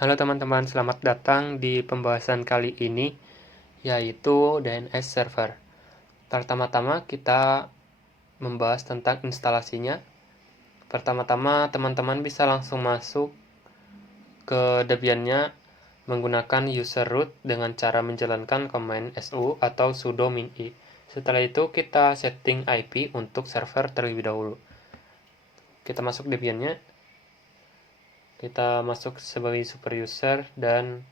Halo teman-teman, selamat datang di pembahasan kali ini, yaitu DNS server. Pertama-tama kita membahas tentang instalasinya. Pertama-tama teman-teman bisa langsung masuk ke Debian-nya menggunakan user root dengan cara menjalankan command su atau sudo min-i. Setelah itu kita setting IP untuk server terlebih dahulu. Kita masuk Debian-nya. Kita masuk sebagai super user dan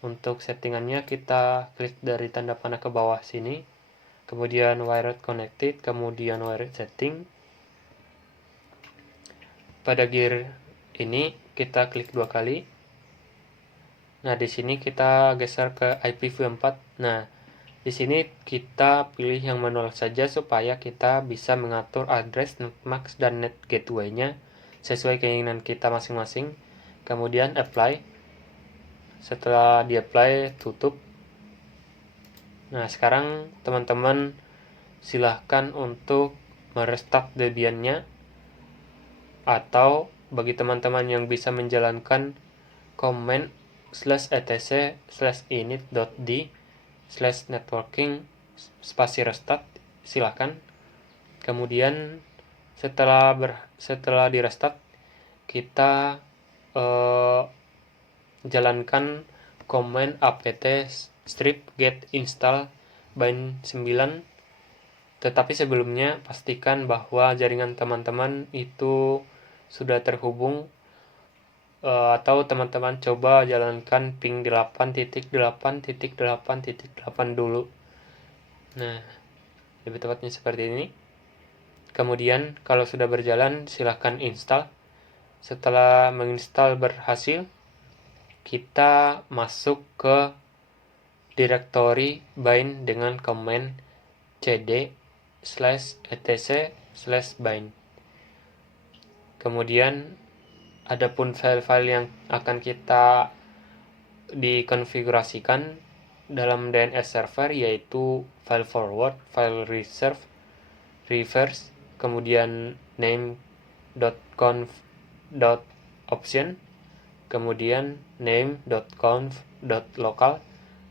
untuk settingannya kita klik dari tanda panah ke bawah sini, kemudian wired connected, kemudian wired setting. Pada gear ini kita klik 2 kali. Nah, di sini kita geser ke IPv4. Nah, di sini kita pilih yang manual saja supaya kita bisa mengatur address, netmask, dan net gateway-nya sesuai keinginan kita masing-masing. Kemudian apply. Setelah di apply, tutup. Nah, sekarang teman-teman silahkan untuk merestart Debian-nya, atau bagi teman-teman yang bisa menjalankan command /etc/init.d/networking spasi restart, silahkan. Kemudian setelah di restart, kita jalankan command apt strip get install bind 9. Tetapi sebelumnya pastikan bahwa jaringan teman-teman itu sudah terhubung, atau teman-teman coba jalankan ping 8.8.8.8 dulu. Nah, lebih tepatnya seperti ini. Kemudian kalau sudah berjalan silahkan install. Setelah menginstal berhasil, kita masuk ke directory bind dengan command cd/etc/bind. Kemudian adapun file-file yang akan kita dikonfigurasikan dalam DNS server, yaitu file forward, file reverse, kemudian name.conf.option, kemudian name.conf.local,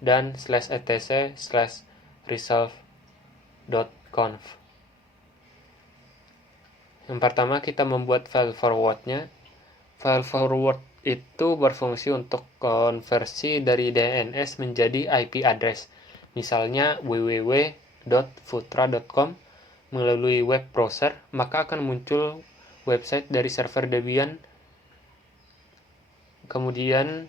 dan /etc/resolve.conf. Yang pertama kita membuat file forward-nya. File forward itu berfungsi untuk konversi dari DNS menjadi IP address. Misalnya www.futra.com melalui web browser, maka akan muncul website dari server Debian. Kemudian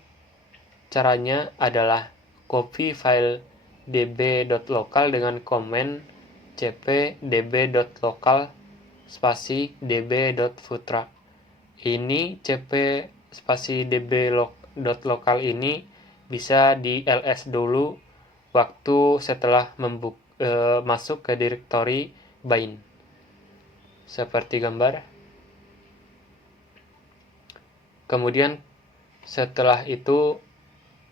caranya adalah copy file db.local dengan command cp db.local spasi db.futra. Ini cp spasi db.local ini bisa di ls dulu waktu setelah masuk ke directory bind, seperti gambar. Kemudian setelah itu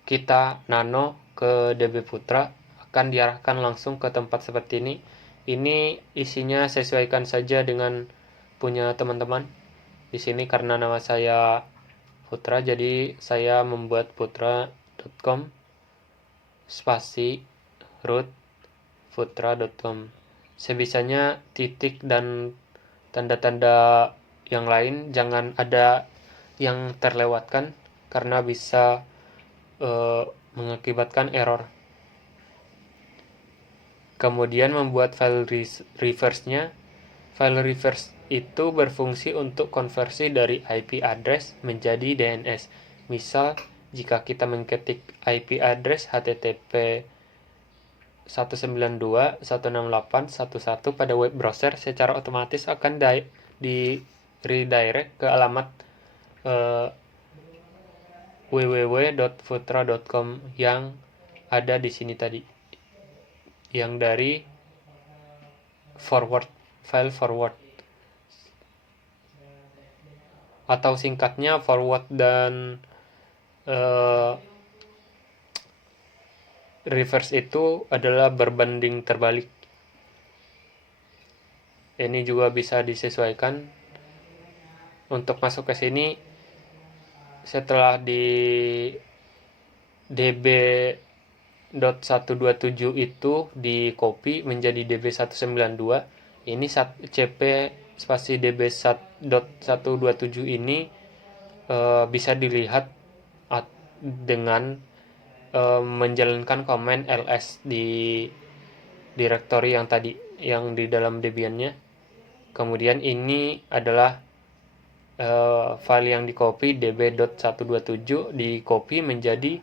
kita nano ke db putra, akan diarahkan langsung ke tempat seperti ini. Ini isinya sesuaikan saja dengan punya teman-teman. Di sini karena nama saya Putra, jadi saya membuat putra.com spasi root putra.com. Sebisanya titik dan tanda-tanda yang lain jangan ada yang terlewatkan karena bisa mengakibatkan error. Kemudian membuat file reverse-nya. File reverse itu berfungsi untuk konversi dari IP address menjadi DNS. Misal, jika kita mengetik IP address http 192.168.1.1 pada web browser, secara otomatis akan di redirect ke alamat www.futra.com yang ada di sini tadi, yang dari file forward, atau singkatnya forward dan reverse itu adalah berbanding terbalik. Ini juga bisa disesuaikan. Untuk masuk ke sini setelah di db.127 itu di copy menjadi db192, ini cp spasi db.127 ini bisa dilihat dengan menjalankan command ls di directory yang tadi, yang di dalam Debian-nya. Kemudian ini adalah file yang di copy, db.127 di copy menjadi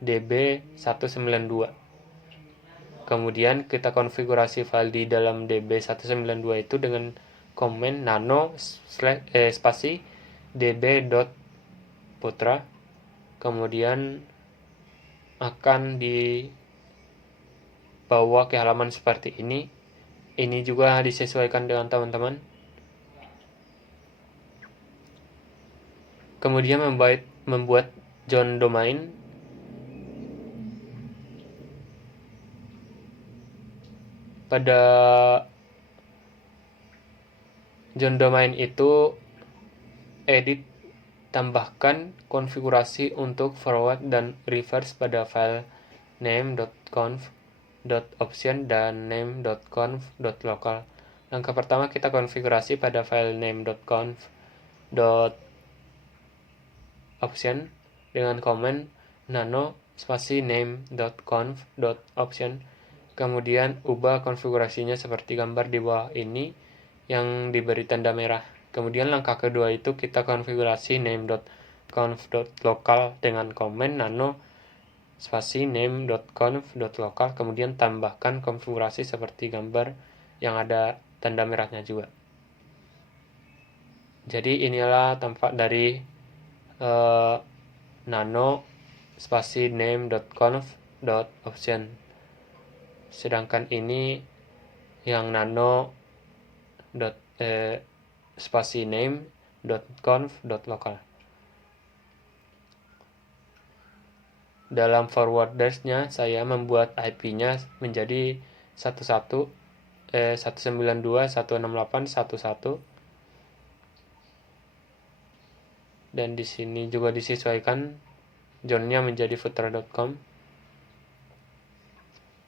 db192. Kemudian kita konfigurasi file di dalam db192 itu dengan command nano spasi db.putra. Kemudian akan dibawa ke halaman seperti ini. Ini juga disesuaikan dengan teman-teman. Kemudian membuat John domain. Pada John domain itu edit, tambahkan konfigurasi untuk forward dan reverse pada file name.conf.option dan name.conf.local. Langkah pertama kita konfigurasi pada file name.conf.option dengan command nano spasi name.conf.option. Kemudian ubah konfigurasinya seperti gambar di bawah ini yang diberi tanda merah. Kemudian langkah kedua itu kita konfigurasi name.conf.local dengan command nano spasi name.conf.local. Kemudian tambahkan konfigurasi seperti gambar yang ada tanda merahnya juga. Jadi inilah tampak dari nano spasi name.conf.option. Sedangkan ini yang nano spasi name.conf.local. Dalam forwarders-nya saya membuat IP-nya menjadi 192.168.1.1 dan di sini juga disesuaikan John-nya menjadi footer.com.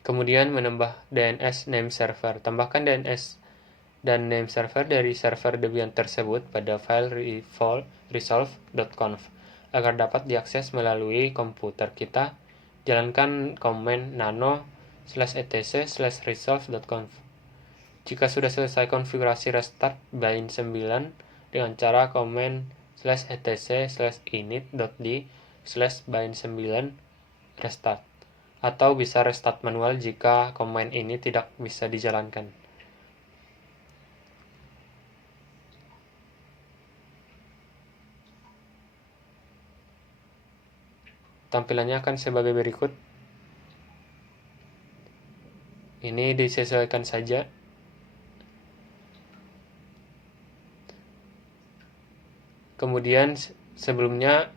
Kemudian menambah DNS name server. Tambahkan DNS dan name server dari server Debian tersebut pada file resolve.conf agar dapat diakses melalui komputer kita. Jalankan command nano /etc/resolve.conf. Jika sudah selesai konfigurasi restart bind 9 dengan cara command /etc/init.d/bind9 restart, atau bisa restart manual jika command ini tidak bisa dijalankan. Tampilannya akan sebagai berikut. Ini disesuaikan saja. Kemudian sebelumnya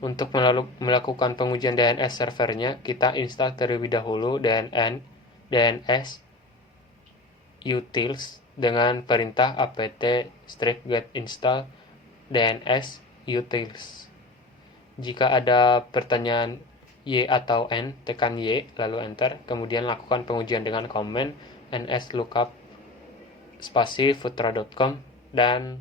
untuk melakukan pengujian DNS servernya, kita install terlebih dahulu DNS utils dengan perintah apt-get install DNS utils. Jika ada pertanyaan Y atau N, tekan Y lalu enter, kemudian lakukan pengujian dengan command nslookup spasi futra.com dan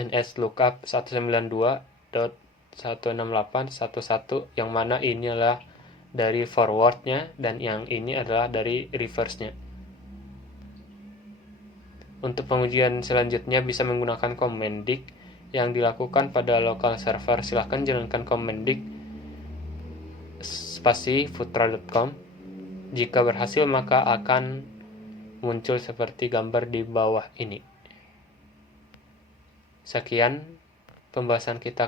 nslookup 192.168.1.1 yang mana ini adalah dari forwardnya dan yang ini adalah dari reverse-nya. Untuk pengujian selanjutnya bisa menggunakan command dig yang dilakukan pada local server. Silahkan jalankan command dig spasi futra.com. Jika berhasil maka akan muncul seperti gambar di bawah ini. Sekian pembahasan kita